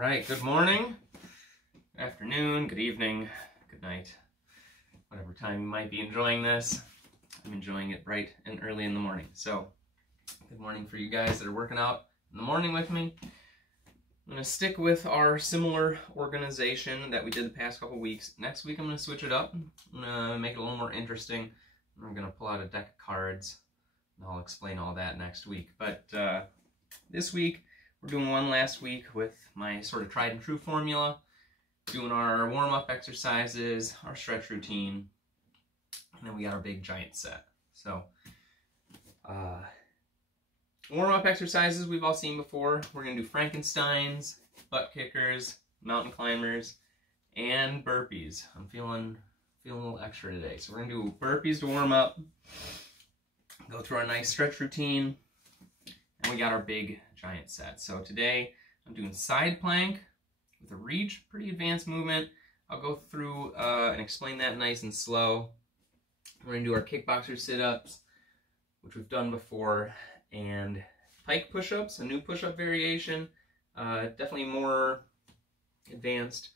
right, good morning, good afternoon, good evening, good night, whatever time you might be enjoying this. I'm enjoying it bright and early in the morning. So, good morning for you guys that are working out in the morning with me. I'm going to stick with our similar organization that we did the past couple weeks. Next week I'm going to switch it up. I'm going to make it a little more interesting. I'm going to pull out a deck of cards, and I'll explain all that next week. But this week, we're doing one last week with my sort of tried and true formula, doing our warm-up exercises, our stretch routine, and then we got our big giant set. So, warm-up exercises we've all seen before. We're going to do Frankensteins, butt kickers, mountain climbers, and burpees. I'm feeling a little extra today. So we're going to do burpees to warm up, go through our nice stretch routine, and we got our big giant set. So today I'm doing side plank with a reach, pretty advanced movement. I'll go through and explain that nice and slow. We're going to do our kickboxer sit-ups, which we've done before, and pike push-ups, a new push-up variation, definitely more advanced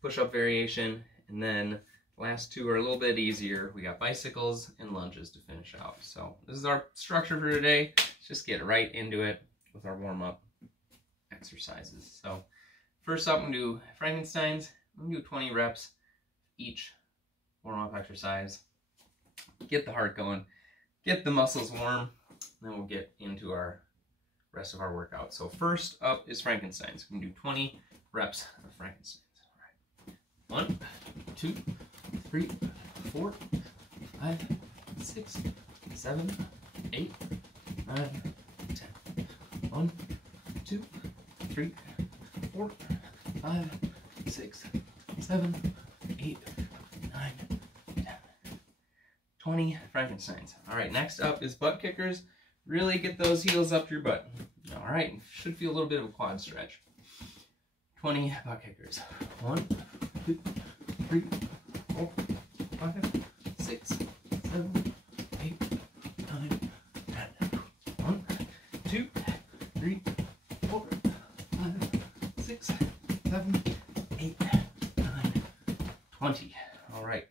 push-up variation, and then the last two are a little bit easier. We got bicycles and lunges to finish out. So this is our structure for today. Let's just get right into it with our warm-up exercises. So first up, I'm going to do Frankensteins. I'm going to do 20 reps each warm-up exercise. Get the heart going, get the muscles warm, and then we'll get into our rest of our workout. So first up is Frankensteins. We're going to do 20 reps of Frankensteins. All right. 1, 2, 3, 4, 5, 6, 7, 8, 9, 10. 1, 2, 3, 4, 5, 6, 7, 8, 9, 10. 20 Frankensteins. All right, next up is butt kickers. Really get those heels up your butt. All right, should feel a little bit of a quad stretch. 20 butt kickers. 1, 2, 3, 4, 5, 6, 7, 8, 9, 10. 1, 2, 3, 4, 5, 6, 7, 8, 9, 20. All right.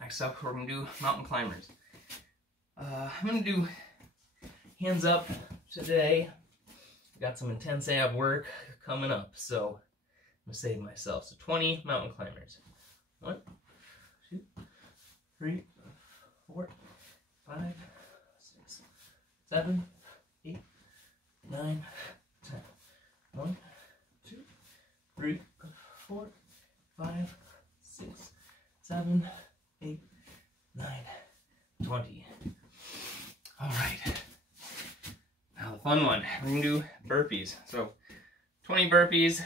Next up, we're going to do mountain climbers. I'm going to do hands up today. Got some intense ab work coming up, so I'm going to save myself. So 20 mountain climbers. 1, 2, 3, 4, 5, 6, 7, 8, 9, 10. 1, 2, 3, 4, 5, 6, 7, 8, 9, 20. All right. Now the fun one. We're going to do burpees. So 20 burpees.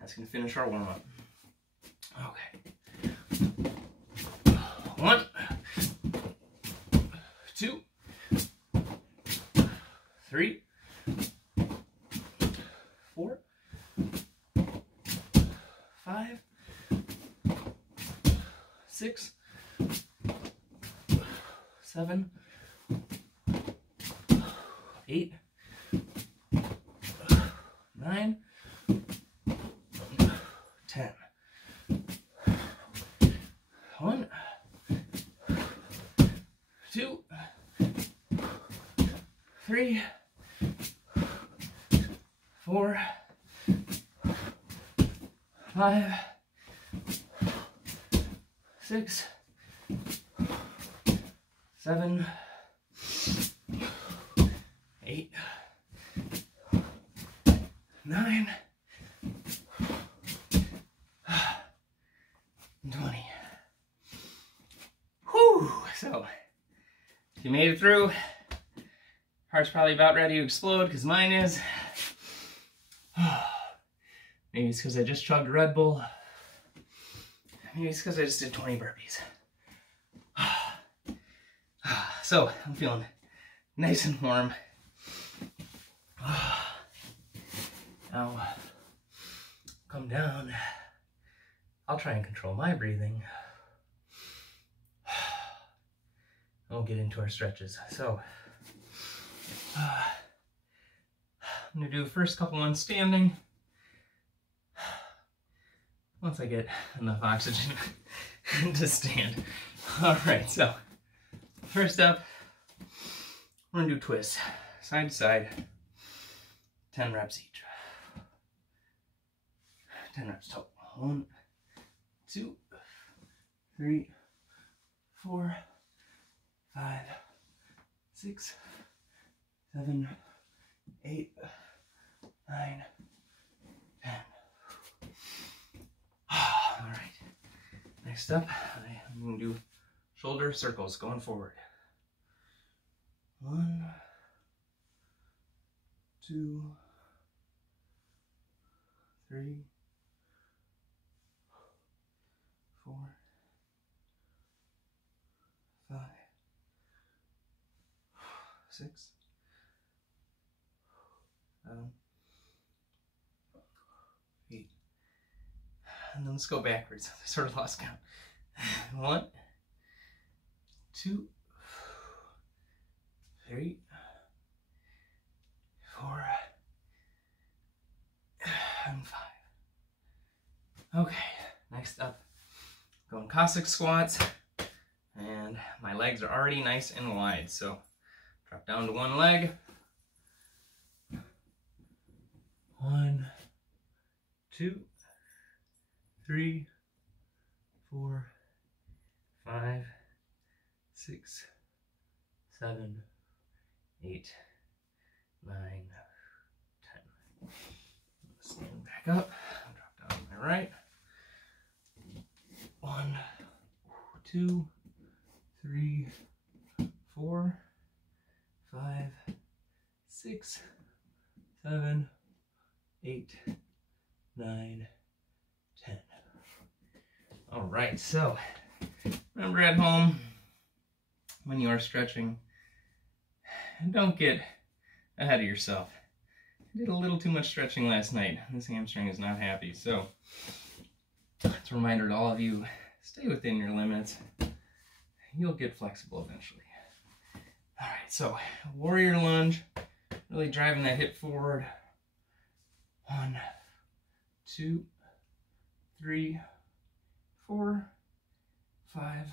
That's going to finish our warm-up. Okay. 1, 2, 3, 4, 5, 6, 7, 8, 9, 10. 1, 2, 3, 4, 5, 6, 7, 8, 9, 20. Whew! So, if you made it through, heart's probably about ready to explode, because mine is. Maybe it's because I just chugged Red Bull. Maybe it's because I just did 20 burpees. So, I'm feeling nice and warm. Now, come down. I'll try and control my breathing. We'll get into our stretches. So, I'm going to do the first couple ones standing. Once I get enough oxygen to stand. Alright, so first up, we're going to do twists. Side to side. 10 reps each. 10 reps total. 1, 2, 3, 4, 5, 6, 7, 8, 9, 10. All right. Next up, I'm going to do shoulder circles going forward. 1, 2, 3, 4, 5, 6, 7, 8. And then let's go backwards. I sort of lost count. 1, 2, 3, 4, and 5. Okay, next up, going Cossack squats, and my legs are already nice and wide, so drop down to one leg. 1, 2, 3, 4, 5, 6, 7, 8, 9, 10. Stand back up, drop down to my right. 1, 2, 3, 4, 5, 6, 7, 8, 9, 10. All right, so remember at home when you are stretching, don't get ahead of yourself. I did a little too much stretching last night. This hamstring is not happy, so it's a reminder to all of you, stay within your limits. You'll get flexible eventually. All right, so warrior lunge, really driving that hip forward. 1, 2, 3, 4, 5,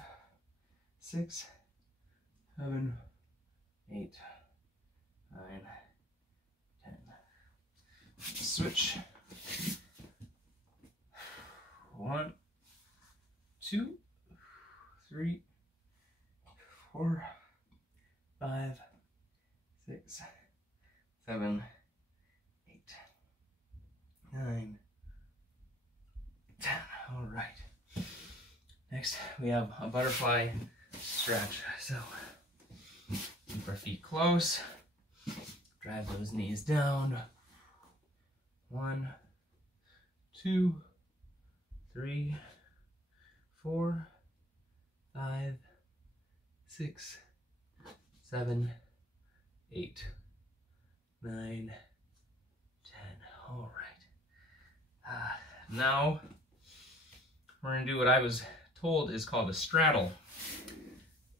6, 7, 8, 9, 10. Switch. 1, 2, 3, 4, 5, 6, 7, 8, 9, 10. All right. Next, we have a butterfly stretch. So keep our feet close. Drive those knees down. 1, 2, 3, 4, 5, 6, 7, 8, 9, 10. All right. Now we're going to do what I was told is called a straddle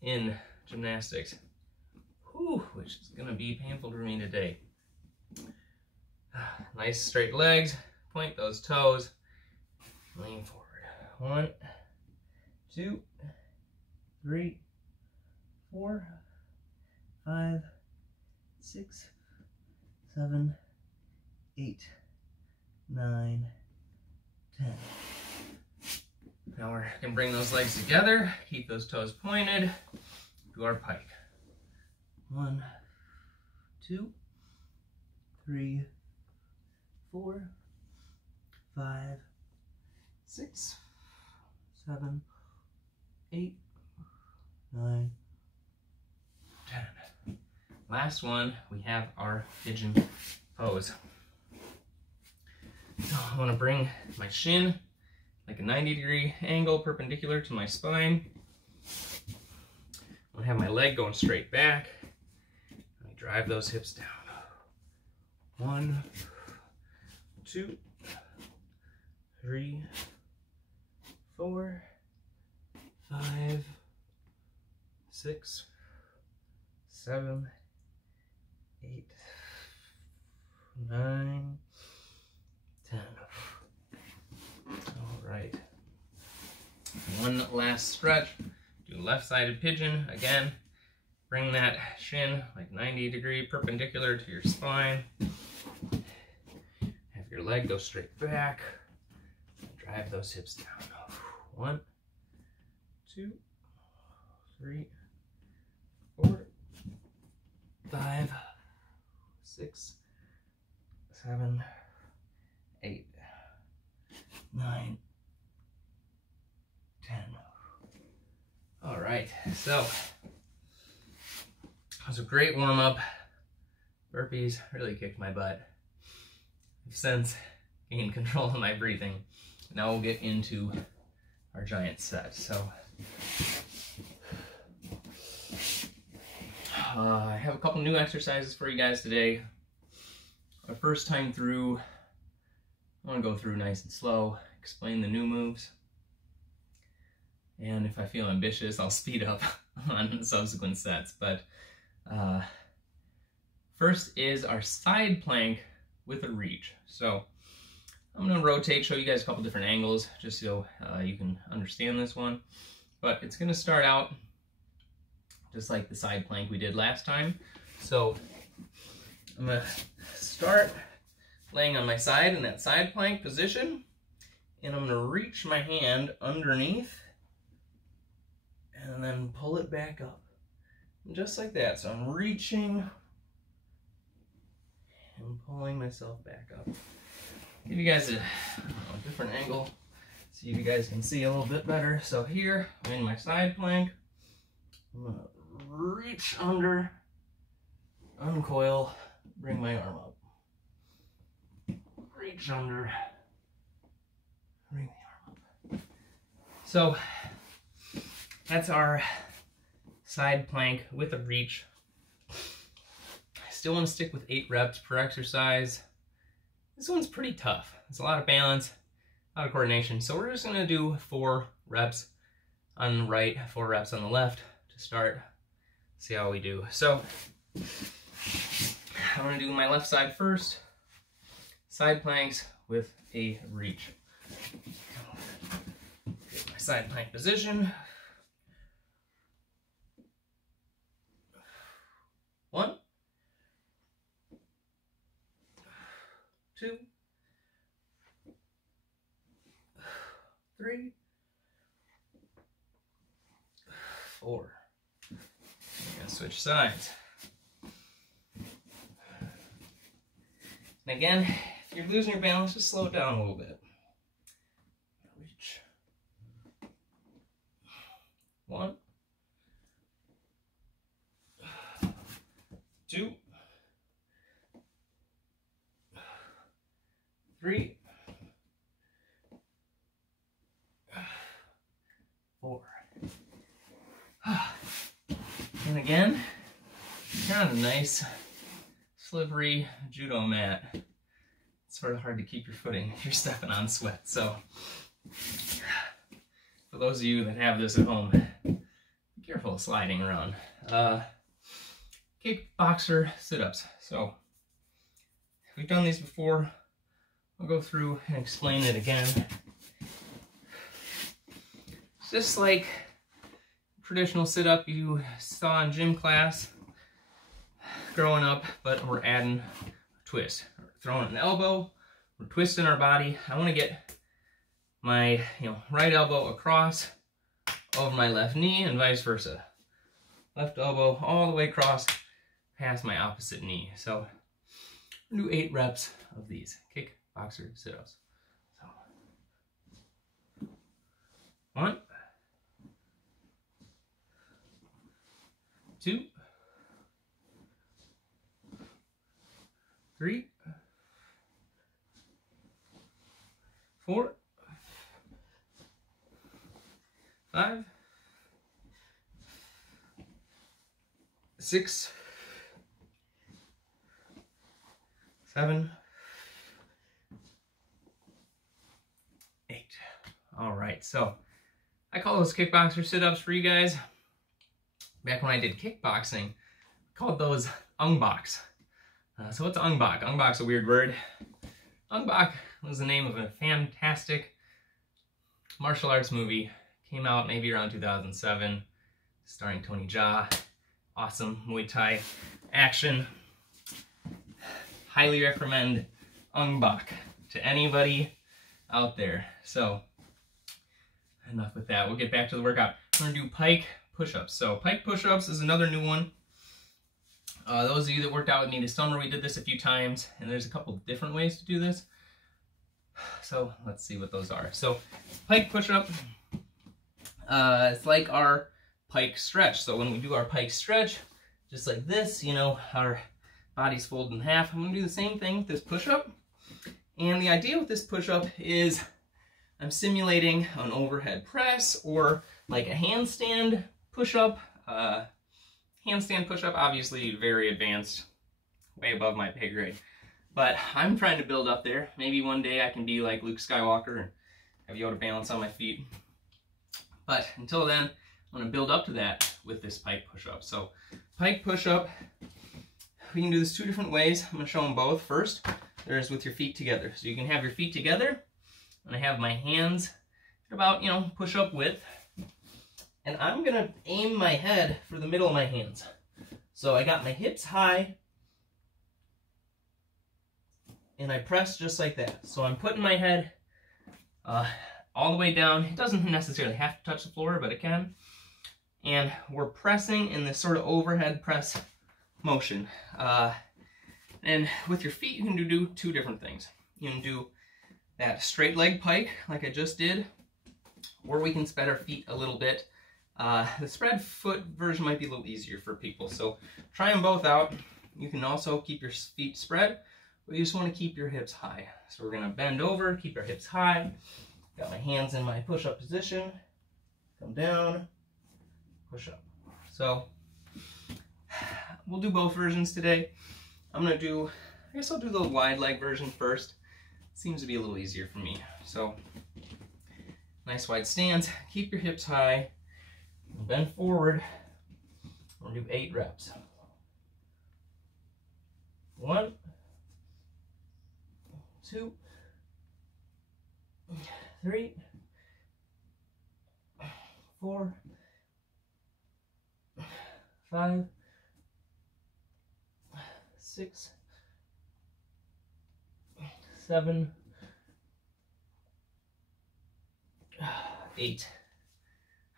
in gymnastics, which is going to be painful for me today. Nice straight legs, point those toes, lean forward. 1, 2, 3, 4, 5, 6, 7, 8, 9, 10. Now we're going to bring those legs together, keep those toes pointed, do our pike. 1, 2, 3, 4, 5, 6, 7, 8, 9, 10. Last one, we have our pigeon pose. So I want to bring my shin like a 90-degree angle perpendicular to my spine. I have my leg going straight back. I drive those hips down. 1, 2, 3, 4, 5, 6, 7, 8, 9, 10. All right. One last stretch. Do left-sided pigeon again. Bring that shin like 90-degree perpendicular to your spine. Have your leg go straight back. Drive those hips down. 1, 2, 3, 4, 5, 6, 7, 8, 9, 10. All right, so that was a great warm-up. Burpees really kicked my butt. I've since gained control of my breathing. Now we'll get into our giant set. So I have a couple new exercises for you guys today. Our first time through, I want to go through nice and slow, explain the new moves. And if I feel ambitious, I'll speed up on subsequent sets. But first is our side plank with a reach. So I'm going to rotate, show you guys a couple different angles, just so you can understand this one. But it's going to start out just like the side plank we did last time. So I'm going to start laying on my side in that side plank position, and I'm going to reach my hand underneath and then pull it back up. And just like that. So I'm reaching and pulling myself back up. Give you guys a different angle so you guys can see a little bit better. So here, I'm in my side plank. I'm going to reach under, uncoil, bring my arm up. Reach under, bring the arm up. So that's our side plank with a reach. I still want to stick with 8 reps per exercise. This one's pretty tough. It's a lot of balance, a lot of coordination. So we're just going to do 4 reps on the right, 4 reps on the left to start. See how we do. So I'm going to do my left side first. Side planks with a reach. Get my side plank position. 1, 2, 3, 4. I'm gonna switch sides. And again, if you're losing your balance, just slow it down a little bit. Reach. 1, 2, 3, 4. And again, kind of a nice slippery judo mat. It's sort of hard to keep your footing if you're stepping on sweat. So for those of you that have this at home, be careful of sliding around. Kickboxer sit-ups. So if we've done these before, I'll go through and explain it again. It's just like traditional sit-up you saw in gym class growing up, but we're adding a twist. We're throwing an elbow, we're twisting our body. I want to get my right elbow across over my left knee and vice versa. Left elbow all the way across past my opposite knee. So we'll do 8 reps of these kickboxer sit-ups. So 1, 2, 3, 4, 5, 6, 7, 8. All right, so I call those kickboxer sit-ups for you guys. Back when I did kickboxing, I called those ungbox. So what's ong bak? Ong bak's a weird word. Ong bak was the name of a fantastic martial arts movie. Came out maybe around 2007, starring Tony Jaa. Awesome Muay Thai action. Highly recommend ong bak to anybody out there. So enough with that. We'll get back to the workout. We're gonna do pike push-ups. So pike push-ups is another new one. Those of you that worked out with me this summer, we did this a few times, and there's a couple different ways to do this. So let's see what those are. So pike push-up, it's like our pike stretch. So when we do our pike stretch, just like this, you know, our body's folded in half. I'm gonna do the same thing with this push-up. And the idea with this push-up is I'm simulating an overhead press or like a handstand push-up. Handstand push-up, obviously very advanced, way above my pay grade. But I'm trying to build up there. Maybe one day I can be like Luke Skywalker and have Yoda balance on my feet. But until then, I'm gonna build up to that with this pike push-up. So pike push-up, we can do this two different ways. I'm gonna show them both. First, there's with your feet together. So you can have your feet together, and I have my hands at about, you know, push-up width. And I'm gonna aim my head for the middle of my hands. So I got my hips high, and I press just like that. So I'm putting my head all the way down. It doesn't necessarily have to touch the floor, but it can. And we're pressing in this sort of overhead press motion. And with your feet, you can do two different things. You can do that straight leg pike, like I just did, or we can spread our feet a little bit. The spread foot version might be a little easier for people, so try them both out. You can also keep your feet spread, but you just want to keep your hips high. So we're going to bend over, keep our hips high. Got my hands in my push-up position. Come down, push up. So we'll do both versions today. I'm going to do, I guess I'll do the wide leg version first. Seems to be a little easier for me. So nice wide stance, keep your hips high, bend forward. We'll do 8 reps. 1, 2, 3, 4, 5, 6, 7, 8.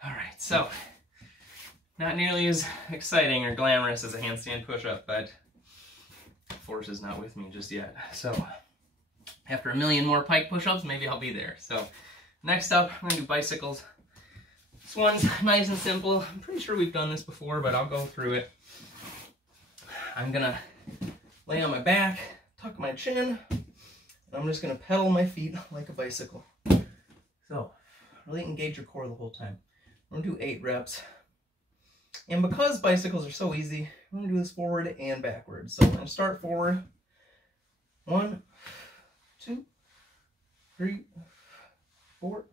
All right, so not nearly as exciting or glamorous as a handstand push-up, but force is not with me just yet. So after a million more pike push-ups, maybe I'll be there. So next up, I'm gonna do bicycles. This one's nice and simple. I'm pretty sure we've done this before, but I'll go through it. I'm gonna lay on my back, tuck my chin, and I'm just gonna pedal my feet like a bicycle. So really engage your core the whole time. I'm gonna do 8 reps. And because bicycles are so easy, I'm gonna do this forward and backwards. So I'm gonna start forward. 1, 2, 3, 4,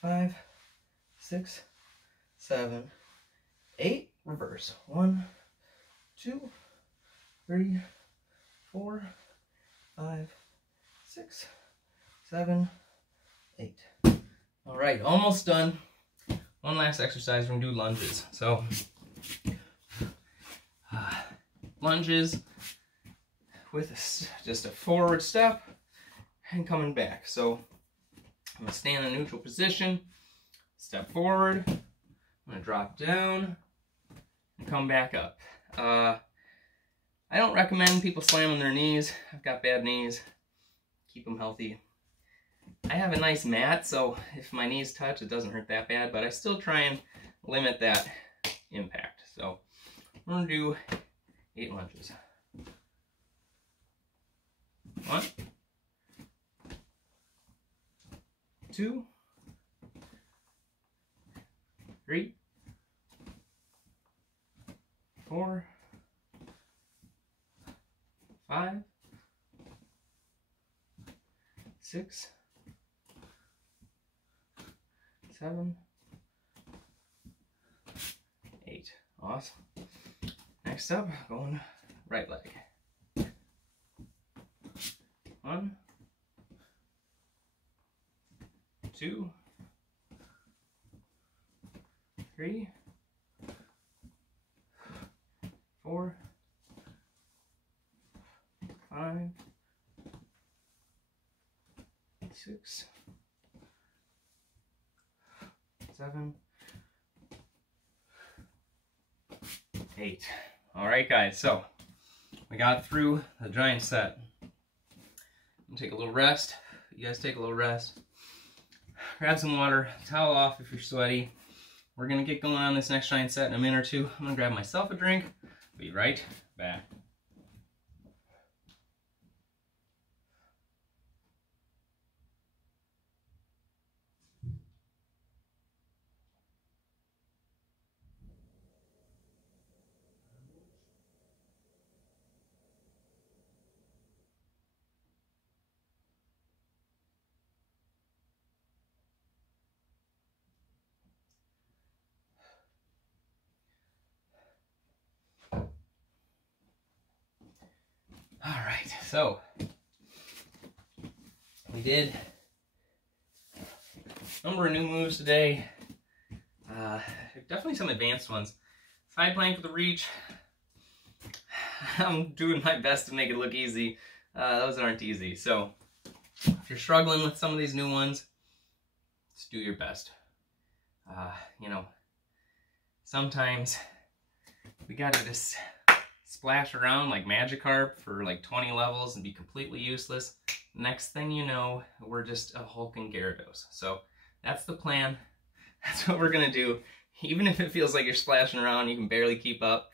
5, 6, 7, 8. Reverse. 1, 2, 3, 4, 5, 6, 7, 8. All right, almost done. One last exercise, we're gonna do lunges. So, lunges with just a forward step and coming back. So, I'm gonna stand in a neutral position, step forward, I'm gonna drop down, and come back up. I don't recommend people slamming their knees. I've got bad knees. Keep them healthy. I have a nice mat, so if my knees touch, it doesn't hurt that bad, but I still try and limit that impact. So we're going to do 8 lunges. 1, 2, 3, 4, 5, 6, 7, 8. Awesome. Next up, going right leg. 1, 2, 3, 4, 5, 6, 7, 8. All right, guys, so we got through the giant set. I'm gonna take a little rest. You guys take a little rest. Grab some water, towel off if you're sweaty. We're gonna get going on this next giant set in a minute or two. I'm gonna grab myself a drink. Be right back. All right, so we did a number of new moves today. Definitely some advanced ones. Side plank with a reach. I'm doing my best to make it look easy. Those aren't easy. So if you're struggling with some of these new ones, just do your best. You know, sometimes we gotta just splash around like Magikarp for like 20 levels and be completely useless. Next thing you know, we're just a hulking Gyarados. So that's the plan. That's what we're gonna do. Even if it feels like you're splashing around, you can barely keep up,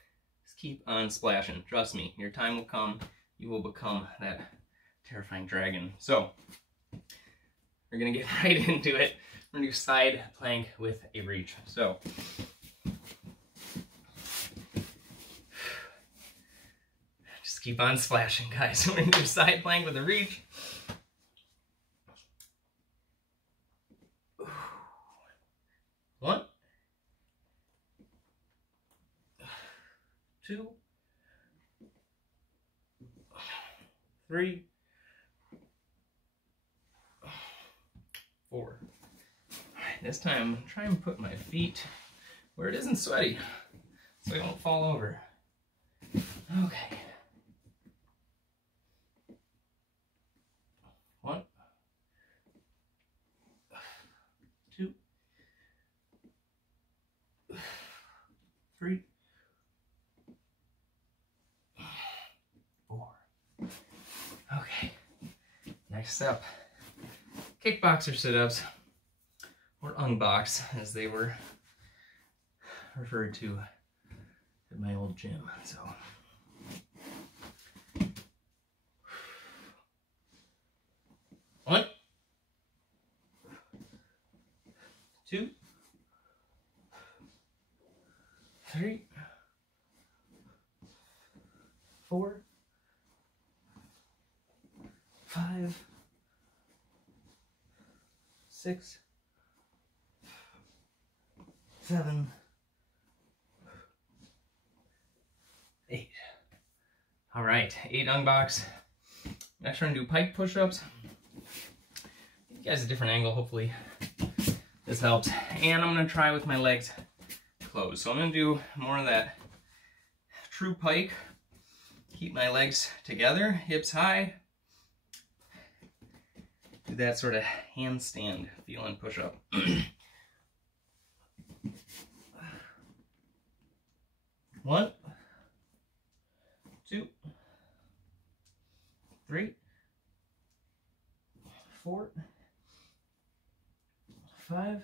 just keep on splashing. Trust me, your time will come. You will become that terrifying dragon. So we're gonna get right into it. We're gonna do side plank with a reach. So just keep on splashing, guys. We're gonna do side plank with a reach. One, 2, 3, 4. All right, this time I'm gonna try and put my feet where it isn't sweaty so I don't fall over. Okay. 1, 2, 3, 4. Okay. Next up, kickboxer sit-ups, or ungbox as they were referred to at my old gym. So 1, 2, 3, 4, 5, 6, 7, 8. All right, 8 ungbox. Next, we're gonna do pike push-ups. You guys a different angle, hopefully this helps. And I'm gonna try with my legs closed. So I'm gonna do more of that true pike. Keep my legs together, hips high. Do that sort of handstand feeling push-up. 1, 2, 3, 4, 5,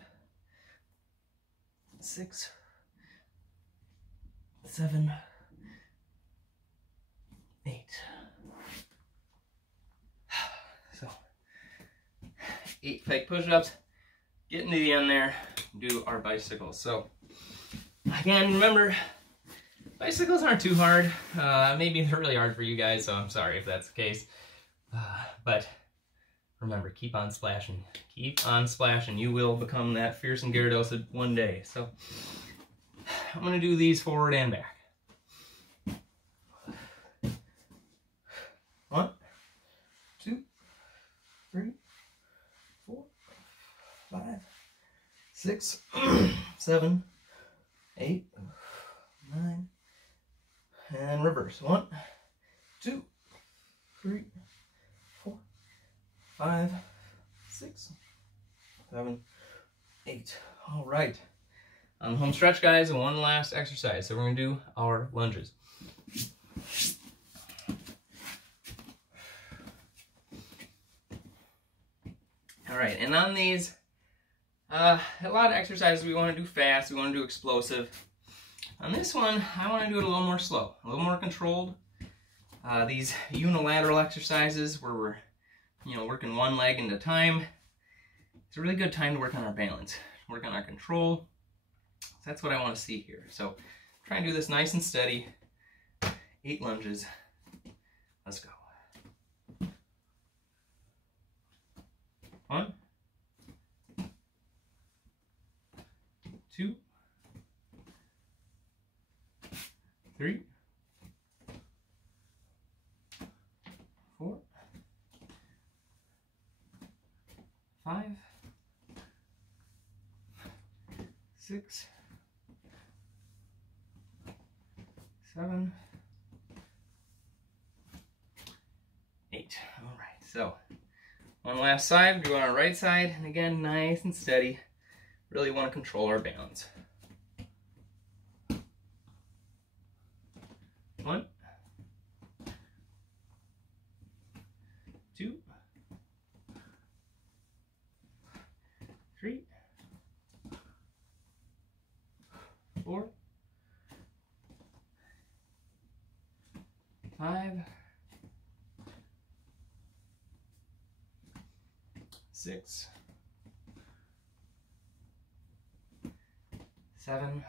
6, 7, 8. So 8 pike push-ups. Getting to the end there, do our bicycles. So again, remember, bicycles aren't too hard. Maybe they're really hard for you guys, so I'm sorry if that's the case. But remember, keep on splashing. Keep on splashing. You will become that fearsome Gyarados one day. So I'm going to do these forward and back. 1, 2, 3, 4, 5, 6, 7, 8, 9, and reverse. 1, 2, 3, 4, 5, 6, 7, 8. All right. On the home stretch, guys, one last exercise. So we're going to do our lunges. All right, and on these, a lot of exercises we want to do fast, we want to do explosive. On this one, I want to do it a little more slow, a little more controlled. These unilateral exercises where we're, working one leg at a time, it's a really good time to work on our balance, work on our control. So that's what I want to see here. So try and do this nice and steady. 8 lunges. Let's go. 1, 2, 3, 4, 5, 6, 7, 8. All right, so one last side, do it on our right side, and again, nice and steady. Really want to control our balance. 1, 2, 3, 4, 5, 6, 7,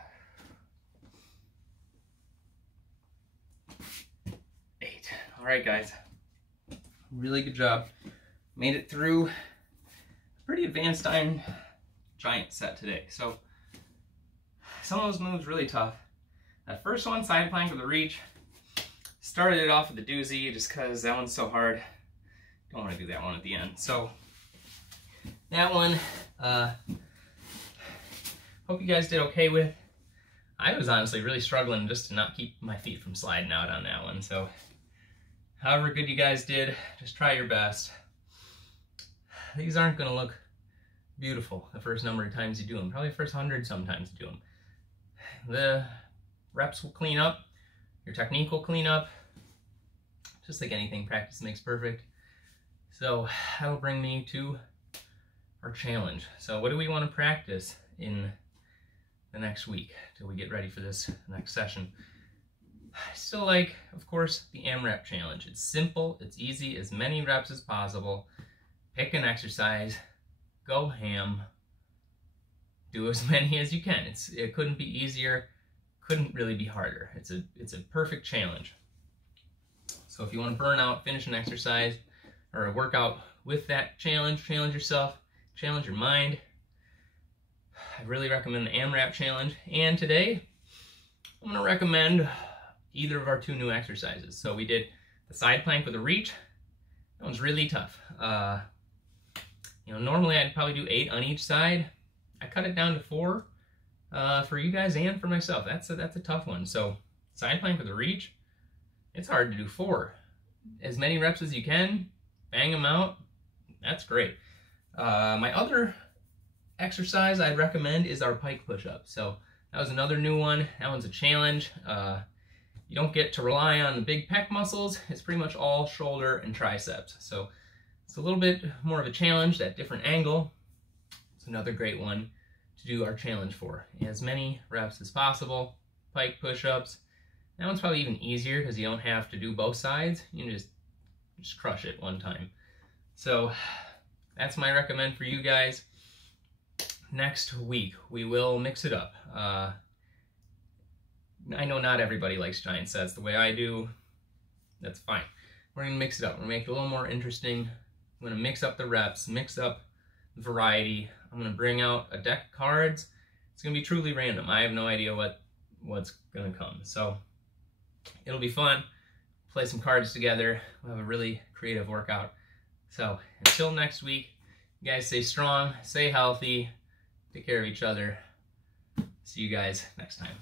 8. All right, guys. Really good job. Made it through a pretty advanced iron giant set today. So some of those moves really tough. That first one, side plank with a reach, started it off with a doozy just because that one's so hard. Don't want to do that one at the end. So that one, hope you guys did okay with. I was honestly really struggling just to not keep my feet from sliding out on that one. So however good you guys did, just try your best. These aren't going to look beautiful the first number of times you do them. Probably the first 100 sometimes you do them. The reps will clean up. Your technique will clean up. Just like anything, practice makes perfect. So that'll bring me to our challenge. So what do we want to practice in the next week till we get ready for this next session? I still like, of course, the AMRAP challenge. It's simple, it's easy, as many reps as possible. Pick an exercise, go ham, do as many as you can. It couldn't be easier, couldn't really be harder. It's a perfect challenge. So if you want to burn out, finish an exercise or a workout with that challenge, challenge yourself, challenge your mind, I really recommend the AMRAP challenge. And today, I'm going to recommend either of our 2 new exercises. So we did the side plank with a reach. That one's really tough. Normally I'd probably do 8 on each side. I cut it down to 4 for you guys and for myself. That's a tough one. So side plank with a reach, it's hard to do 4. As many reps as you can, bang them out. That's great. My other exercise I'd recommend is our pike push-up. So that was another new one. That one's a challenge. You don't get to rely on the big pec muscles. It's pretty much all shoulder and triceps. So it's a little bit more of a challenge, that different angle. It's another great one to do our challenge for. As many reps as possible. Pike push-ups. That one's probably even easier because you don't have to do both sides. You can just crush it one time. So that's my recommend for you guys. Next week, we will mix it up. I know not everybody likes giant sets the way I do. That's fine. We're going to mix it up. We're going to make it a little more interesting. I'm going to mix up the reps, mix up the variety. I'm going to bring out a deck of cards. It's going to be truly random. I have no idea what's going to come. So it'll be fun. Play some cards together. We'll have a really creative workout. So until next week, you guys stay strong, stay healthy, take care of each other. See you guys next time.